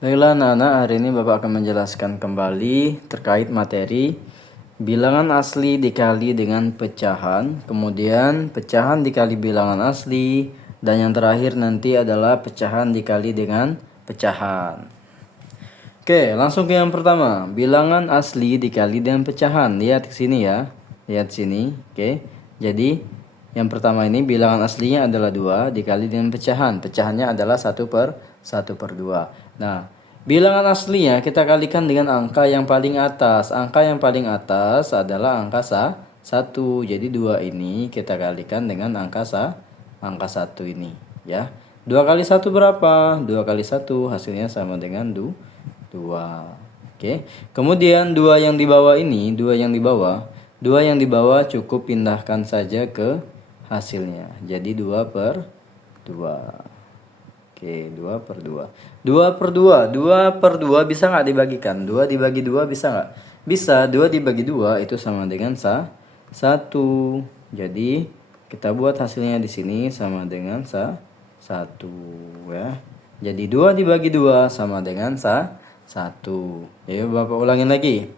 Baiklah anak-anak, hari ini Bapak akan menjelaskan kembali terkait materi bilangan asli dikali dengan pecahan, kemudian pecahan dikali bilangan asli, dan yang terakhir nanti adalah pecahan dikali dengan pecahan. Oke, langsung ke yang pertama, bilangan asli dikali dengan pecahan. Lihat ke sini ya, lihat sini. Oke, jadi yang pertama ini bilangan aslinya adalah 2 dikali dengan pecahan. Pecahannya adalah 1/2. Nah, bilangan aslinya kita kalikan dengan angka yang paling atas. Angka yang paling atas adalah angka 1. Jadi 2 ini kita kalikan dengan angka 1 ini ya. 2 kali 1 berapa? 2 kali 1 hasilnya sama dengan 2. Oke. Kemudian 2 yang di bawah ini, 2 yang di bawah cukup pindahkan saja ke hasilnya. Jadi 2/2. Oke, 2/2. 2/2 bisa nggak dibagikan? 2 dibagi 2 bisa nggak? Bisa. 2 dibagi 2 itu sama dengan 1. Jadi kita buat hasilnya di sini sama dengan 1 ya. Jadi 2 dibagi 2 sama dengan 1. Jadi Bapak ulangin lagi.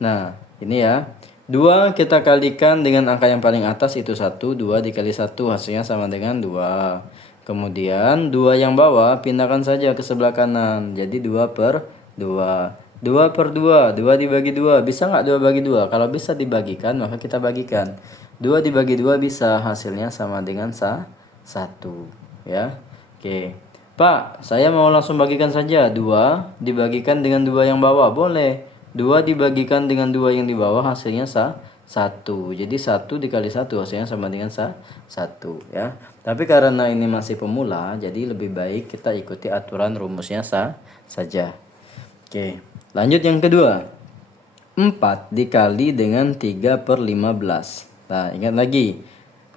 Nah, ini ya. 2 kita kalikan dengan angka yang paling atas itu 1. 2 dikali 1 hasilnya sama dengan 2. Kemudian 2 yang bawah pindahkan saja ke sebelah kanan. Jadi 2/2. 2/2. 2 dibagi 2. Bisa nggak 2 bagi 2? Kalau bisa dibagikan maka kita bagikan. 2 dibagi 2 bisa, hasilnya sama dengan 1 ya. Oke. Pak, saya mau langsung bagikan saja. 2 dibagikan dengan 2 yang bawah. Boleh. 2 dibagikan dengan 2 yang di bawah hasilnya 1. Jadi 1 dikali 1 hasilnya sama dengan 1 ya. Tapi karena ini masih pemula, jadi lebih baik kita ikuti aturan rumusnya saja. Oke, lanjut yang kedua. 4 dikali dengan 3/15. Nah, ingat lagi.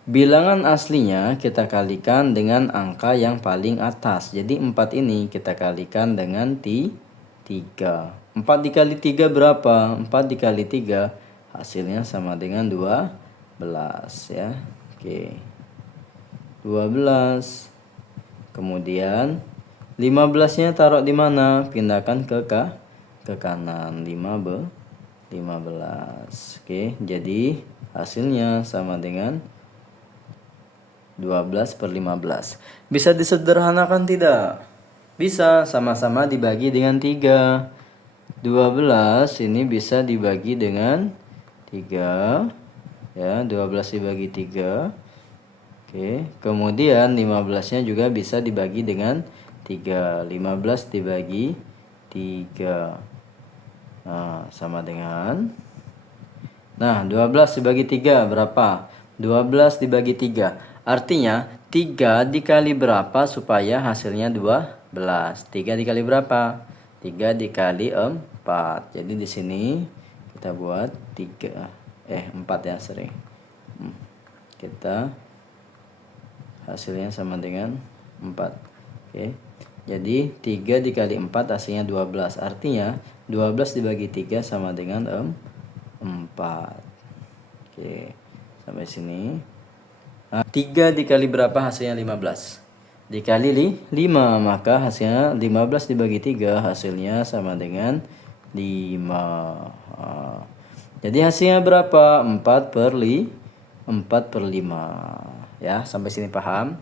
Bilangan aslinya kita kalikan dengan angka yang paling atas. Jadi 4 ini kita kalikan dengan 3. 4 dikali 3 berapa? 4 dikali 3 hasilnya sama dengan 12 ya. Oke. 12. Kemudian 15-nya taruh di mana? Pindahkan ke kanan. 15. Oke, jadi hasilnya sama dengan 12/15. Bisa disederhanakan tidak? Bisa, sama-sama dibagi dengan 3. 12 ini bisa dibagi dengan 3 ya, 12 dibagi 3. Oke, kemudian 15-nya juga bisa dibagi dengan 3. 15 dibagi 3. Nah, sama dengan 12 dibagi 3 berapa? 12 dibagi 3. Artinya 3 dikali berapa supaya hasilnya 12? 3 dikali berapa? 3 dikali 4. Jadi di sini kita buat 4 ya, sering. Kita hasilnya sama dengan 4. Oke. Jadi 3 dikali 4 hasilnya 12. Artinya 12 dibagi 3 sama dengan 4. Oke. Sampai sini. Nah, 3 dikali berapa hasilnya 15? Dikali 5, maka hasilnya 15 dibagi 3 hasilnya sama dengan 5. Jadi hasilnya berapa? 4/5 ya. Sampai sini paham?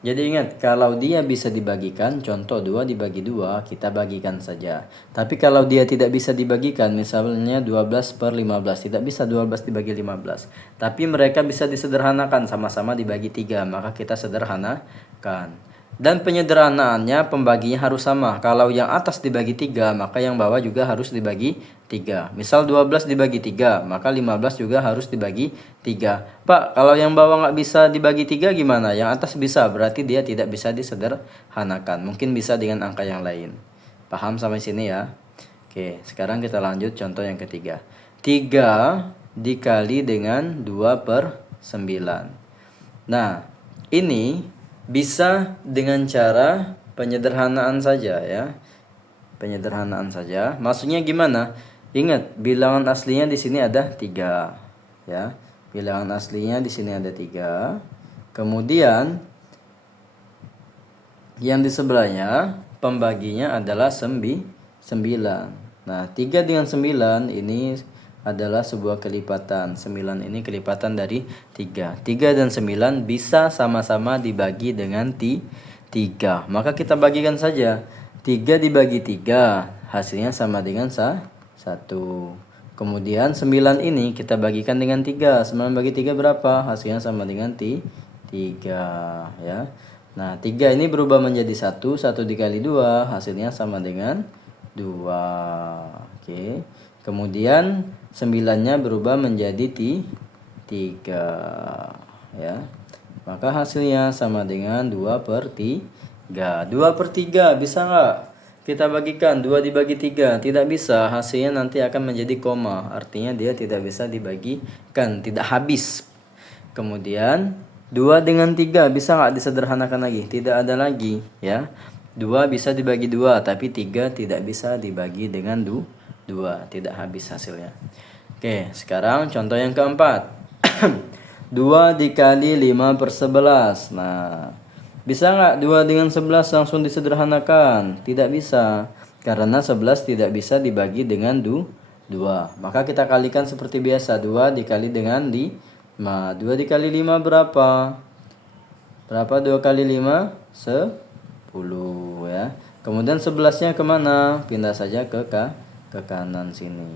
Jadi ingat, kalau dia bisa dibagikan, contoh 2 dibagi 2, kita bagikan saja. Tapi kalau dia tidak bisa dibagikan, misalnya 12/15, tidak bisa 12 dibagi 15. Tapi mereka bisa disederhanakan, sama-sama dibagi 3, maka kita sederhanakan. Dan penyederhanaannya pembaginya harus sama. Kalau yang atas dibagi 3, maka yang bawah juga harus dibagi 3. Misal 12 dibagi 3, maka 15 juga harus dibagi 3. Pak, kalau yang bawah nggak bisa dibagi 3 gimana? Yang atas bisa, berarti dia tidak bisa disederhanakan. Mungkin bisa dengan angka yang lain. Paham sampai sini ya? Oke, sekarang kita lanjut contoh yang ketiga. 3 dikali dengan 2/9. Nah, ini bisa dengan cara penyederhanaan saja ya. Penyederhanaan saja. Maksudnya gimana? Ingat, bilangan aslinya di sini ada 3 ya. Bilangan aslinya di sini ada 3. Kemudian yang di sebelahnya pembaginya adalah 9. Nah, 3 dengan 9 ini adalah sebuah kelipatan. 9 ini kelipatan dari 3. 3 dan 9 bisa sama-sama dibagi dengan 3. Maka kita bagikan saja. 3 dibagi 3 hasilnya sama dengan 1. Kemudian 9 ini kita bagikan dengan 3. 9 bagi 3 berapa? Hasilnya sama dengan 3 ya. Nah, 3 ini berubah menjadi 1. 1 dikali 2 hasilnya sama dengan 2. Oke. Kemudian 9-nya berubah menjadi 3 ya. Maka hasilnya sama dengan 2/3. 2/3 bisa nggak kita bagikan? 2 dibagi 3 tidak bisa, hasilnya nanti akan menjadi koma, artinya dia tidak bisa dibagikan, tidak habis. Kemudian 2 dengan 3 bisa nggak disederhanakan lagi? Tidak ada lagi ya. 2 bisa dibagi 2, tapi 3 tidak bisa dibagi dengan 2, tidak habis hasilnya. Oke, sekarang contoh yang keempat. 2 dikali 5/11. Nah, bisa nggak 2 dengan 11 langsung disederhanakan? Tidak bisa, karena 11 tidak bisa dibagi dengan 2. Maka kita kalikan seperti biasa. 2 dikali dengan 5. 2 dikali 5 berapa? Berapa 2 kali 5? 10 ya. Kemudian 11-nya kemana? Pindah saja ke kanan sini.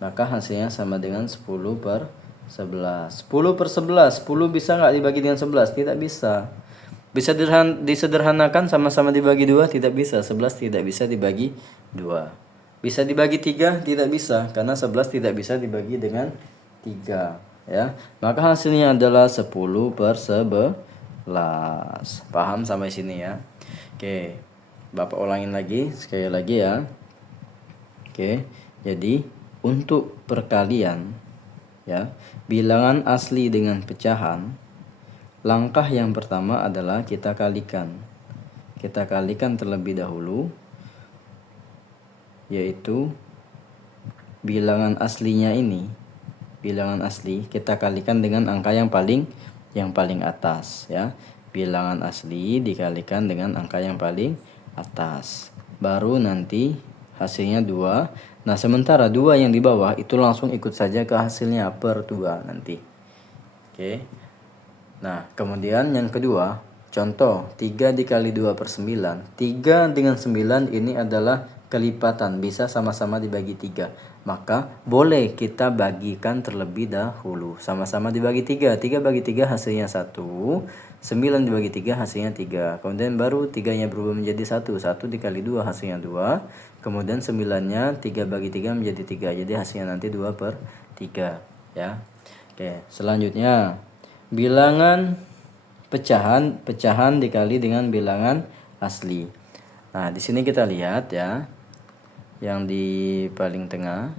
Maka hasilnya sama dengan 10/11. 10/11. 10 bisa nggak dibagi dengan 11? Tidak bisa. Bisa disederhanakan sama-sama dibagi 2? Tidak bisa. 11 tidak bisa dibagi 2. Bisa dibagi 3? Tidak bisa, karena 11 tidak bisa dibagi dengan 3 ya. Maka hasilnya adalah 10/11. Paham sampai sini ya? Oke. Bapak ulangin lagi sekali lagi ya. Oke. Jadi untuk perkalian ya, bilangan asli dengan pecahan, langkah yang pertama adalah kita kalikan. Kita kalikan terlebih dahulu, yaitu bilangan aslinya ini, bilangan asli kita kalikan dengan angka yang paling atas ya. Bilangan asli dikalikan dengan angka yang paling atas. Baru nanti hasilnya 2. Nah, sementara 2 yang di bawah itu langsung ikut saja ke hasilnya per 2 nanti. Oke. Nah, kemudian yang kedua, contoh 3 dikali 2/9. 3 dengan 9 ini adalah kelipatan, bisa sama-sama dibagi 3. Maka boleh kita bagikan terlebih dahulu. Sama-sama dibagi 3. 3 bagi 3 hasilnya 1. 9 dibagi 3 hasilnya 3. Kemudian baru 3-nya berubah menjadi 1. 1 dikali 2 hasilnya 2. Kemudian 9-nya 3 bagi 3 menjadi 3. Jadi hasilnya nanti 2/3 ya. Oke, selanjutnya bilangan pecahan dikali dengan bilangan asli. Nah, di sini kita lihat ya, yang di paling tengah.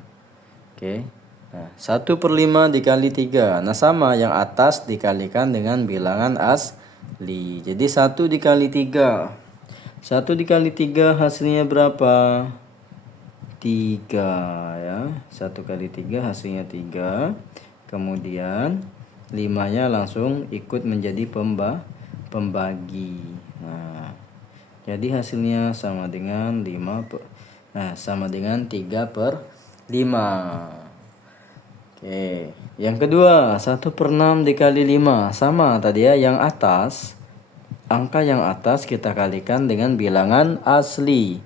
Oke. Nah, 1/5 dikali 3. Nah, sama, yang atas dikalikan dengan bilangan asli. Jadi 1 dikali 3. 1 dikali 3 hasilnya berapa? 3 ya. 1 kali 3 hasilnya 3. Kemudian 5-nya langsung ikut menjadi pembagi. Nah, jadi hasilnya sama dengan 3/5. Oke, yang kedua 1/6 dikali 5. Sama tadi ya, yang atas, angka yang atas kita kalikan dengan bilangan asli.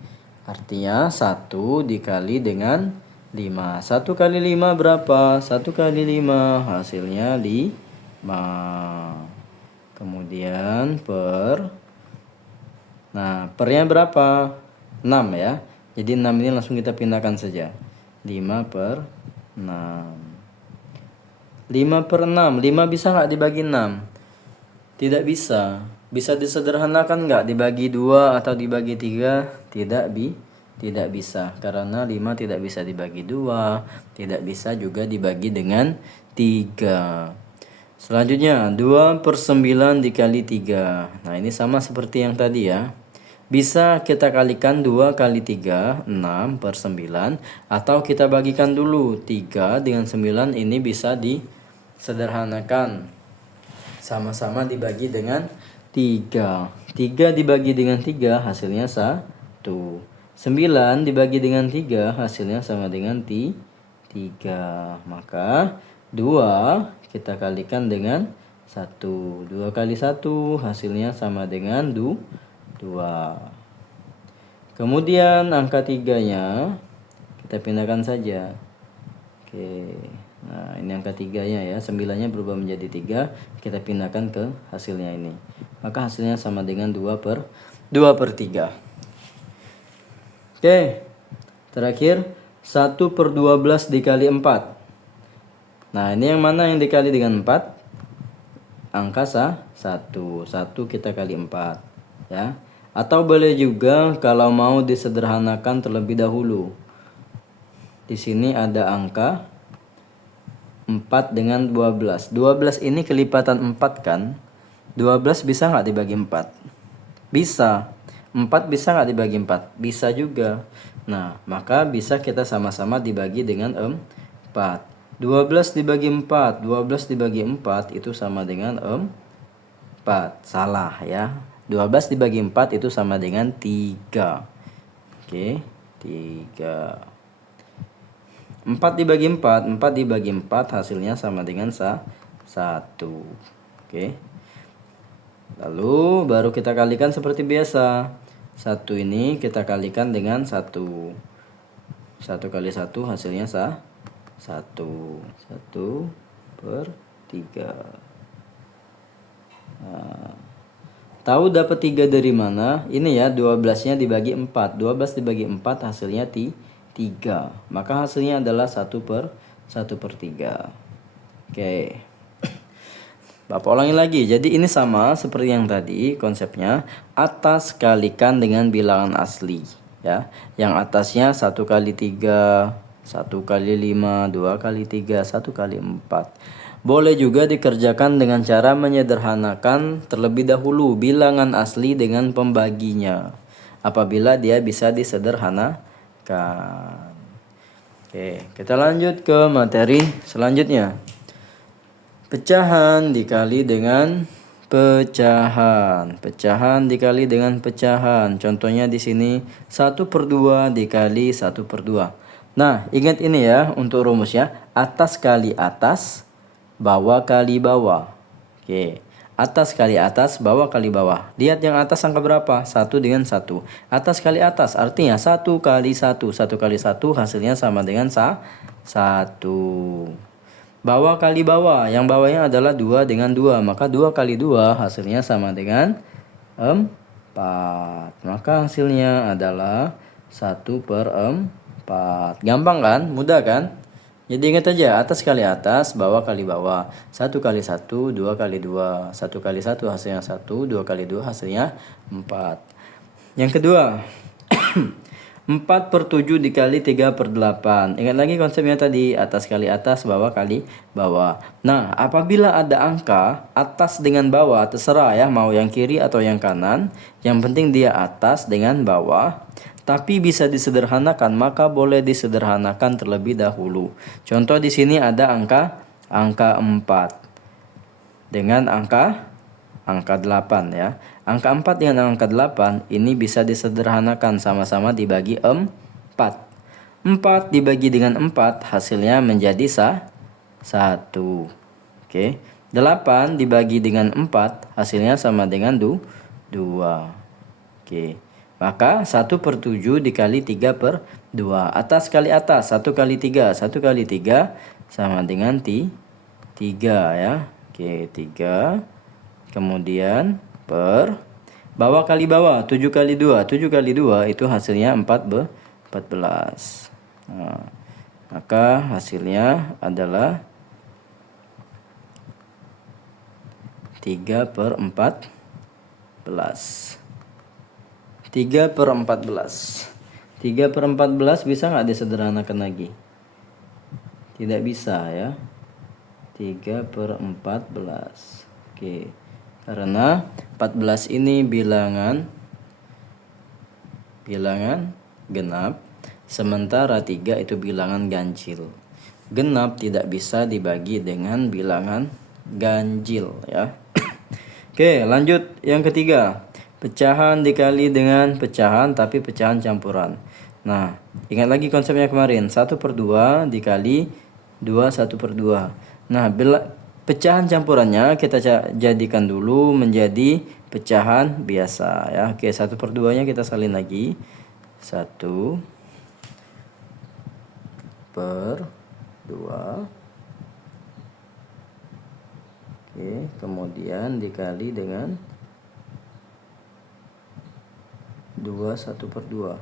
Artinya 1 dikali dengan 5. 1 kali 5 berapa? 1 kali 5 hasilnya 5. Kemudian nah, pernya berapa? 6 ya. Jadi 6 ini langsung kita pindahkan saja. 5/6. 5/6. 5 bisa nggak dibagi 6? Tidak bisa. Bisa disederhanakan nggak? Dibagi 2 atau dibagi 3? Tidak bisa. Karena 5 tidak bisa dibagi 2. Tidak bisa juga dibagi dengan 3. Selanjutnya 2/9 dikali 3. Nah, ini sama seperti yang tadi ya. Bisa kita kalikan 2 kali 3, 6/9. Atau kita bagikan dulu. 3 dengan 9 ini bisa disederhanakan. Sama-sama dibagi dengan 3. 3 dibagi dengan 3 hasilnya 9 dibagi dengan 3 hasilnya sama dengan 3. Maka 2 kita kalikan dengan 1. 2 kali 1 hasilnya sama dengan 2. Kemudian angka 3-nya kita pindahkan saja. Oke. Nah, ini angka 3-nya ya. 9-nya berubah menjadi 3. Kita pindahkan ke hasilnya ini. Maka hasilnya sama dengan 2/3. Oke. Terakhir 1/12 dikali 4. Nah, ini yang mana yang dikali dengan 4? Angka 1. 1 kita kali 4 ya. Atau boleh juga kalau mau disederhanakan terlebih dahulu. Di sini ada angka 4 dengan 12. 12 ini kelipatan 4 kan? 12 bisa nggak dibagi 4? Bisa. 4 bisa nggak dibagi 4? Bisa juga. Nah, maka bisa kita sama-sama dibagi dengan 4. 12 dibagi 4. 12 dibagi 4 itu sama dengan 4. Salah ya. 12 dibagi 4 itu sama dengan 3. Oke, 3. 4 dibagi 4. 4 dibagi 4 hasilnya sama dengan 1. Oke. Lalu baru kita kalikan seperti biasa. 1 ini kita kalikan dengan 1. 1 kali 1 hasilnya 1. 1/3. Nah, tahu dapat 3 dari mana? Ini ya, 12-nya dibagi 4. 12 dibagi 4 hasilnya 3. Maka hasilnya adalah 1/3. Oke. Bapak ulangi lagi. Jadi ini sama seperti yang tadi konsepnya. Atas kalikan dengan bilangan asli ya. Yang atasnya 1 kali 3, 1 kali 5, 2 kali 3, 1 kali 4. Boleh juga dikerjakan dengan cara menyederhanakan terlebih dahulu bilangan asli dengan pembaginya. Apabila dia bisa disederhanakan. Oke, kita lanjut ke materi selanjutnya. Pecahan dikali dengan pecahan. Pecahan dikali dengan pecahan. Contohnya di sini 1/2 dikali 1/2. Nah, ingat ini ya untuk rumusnya. Atas kali atas, bawah kali bawah. Oke. Atas kali atas, bawah kali bawah. Lihat yang atas angka berapa? 1 dengan 1. Atas kali atas artinya 1 kali 1. 1 kali 1 hasilnya sama dengan 1. Bawah kali bawah. Yang bawahnya adalah 2 dengan 2. Maka 2 kali 2 hasilnya sama dengan 4. Maka hasilnya adalah 1/4. Gampang kan? Mudah kan? Jadi ingat aja, atas kali atas, bawah kali bawah. 1 kali 1, 2 kali 2. 1 kali 1 hasilnya 1, 2 kali 2 hasilnya 4. Yang kedua, 4/7 dikali 3/8. Ingat lagi konsepnya tadi, atas kali atas, bawah kali bawah. Nah, apabila ada angka atas dengan bawah, terserah ya, mau yang kiri atau yang kanan. Yang penting dia atas dengan bawah. Tapi bisa disederhanakan, maka boleh disederhanakan terlebih dahulu. Contoh di sini ada angka 4 dengan angka 8 ya. Angka 4 dengan angka 8 ini bisa disederhanakan, sama-sama dibagi 4. 4 dibagi dengan 4 hasilnya menjadi 1. Oke. 8 dibagi dengan 4 hasilnya sama dengan 2. Oke. Maka 1/7 dikali 3/2. Atas kali atas, 1 kali 3. 1 kali 3 sama dengan 3 ya. Oke, 3. Kemudian per bawah kali bawah, 7 kali 2. 7 kali 2 itu hasilnya 14. Nah, maka hasilnya adalah 3/14. 3/14. 3/14 bisa nggak disederhanakan lagi? Tidak bisa ya. 3/14. Oke. Karena 14 ini bilangan genap, sementara 3 itu bilangan ganjil. Genap tidak bisa dibagi dengan bilangan ganjil ya. Oke, lanjut yang ketiga. Pecahan dikali dengan pecahan tapi pecahan campuran. Nah, ingat lagi konsepnya kemarin. 1/2 dikali 2 1/2. Nah, pecahan campurannya kita jadikan dulu menjadi pecahan biasa ya. Oke, 1/2-nya kita salin lagi. 1/2. Oke, kemudian dikali dengan 2 1/2.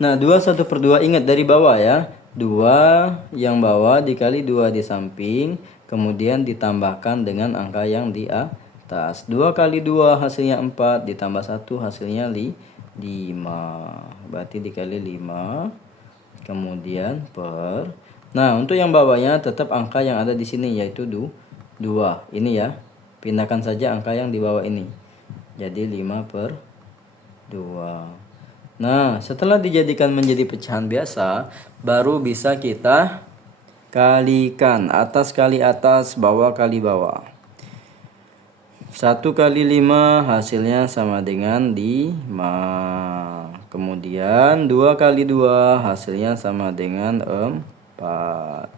Nah, 2 1/2 ingat dari bawah ya. 2 yang bawah dikali 2 di samping, kemudian ditambahkan dengan angka yang di atas. 2 kali 2 hasilnya 4, ditambah 1 hasilnya 5. Berarti dikali 5. Kemudian per. Nah, untuk yang bawahnya tetap angka yang ada di sini yaitu 2. Ini ya. Pindahkan saja angka yang di bawah ini. Jadi 5/2. Nah, setelah dijadikan menjadi pecahan biasa, baru bisa kita kalikan. Atas kali atas, bawah kali bawah. 1 kali 5 hasilnya sama dengan 5. Kemudian 2 kali 2 hasilnya sama dengan 4.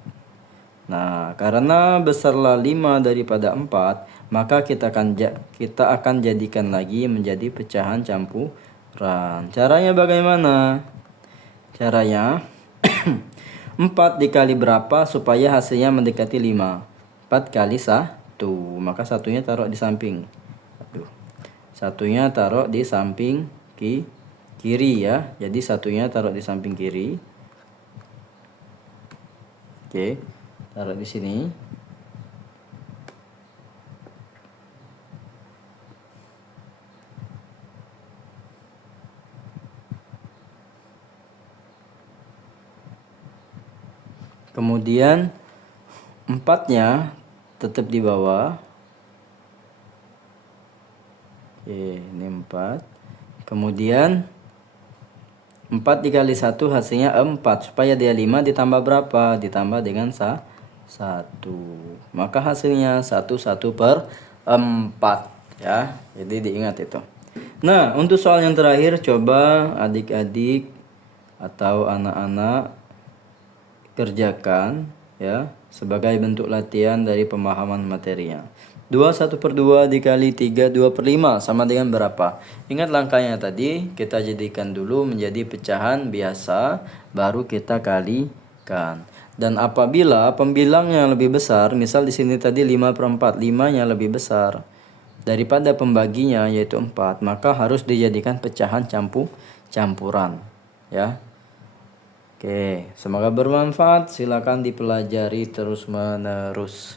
Nah, karena besarlah 5 daripada 4, maka kita akan jadikan lagi menjadi pecahan campuran. Caranya bagaimana? Caranya 4 dikali berapa supaya hasilnya mendekati 5? 4 kali 1. Maka satunya taruh di samping. Satunya taruh di samping kiri ya. Jadi satunya taruh di samping kiri. Oke, taruh di sini. Kemudian 4-nya tetap di bawah. Oke, ini 4. Kemudian 4 dikali 1 hasilnya 4. Supaya dia 5 ditambah berapa? Ditambah dengan 1. Maka hasilnya 1/4 ya. Jadi diingat itu. Nah, untuk soal yang terakhir coba adik-adik atau anak-anak kerjakan ya sebagai bentuk latihan dari pemahaman materinya. 2 1/2 dikali 3 2/5 sama dengan berapa? Ingat langkahnya tadi, kita jadikan dulu menjadi pecahan biasa, baru kita kalikan. Dan apabila pembilangnya lebih besar, misal di sini tadi 5/4, 5-nya lebih besar daripada pembaginya yaitu 4, maka harus dijadikan pecahan campuran ya. Oke, semoga bermanfaat. Silakan dipelajari terus-menerus.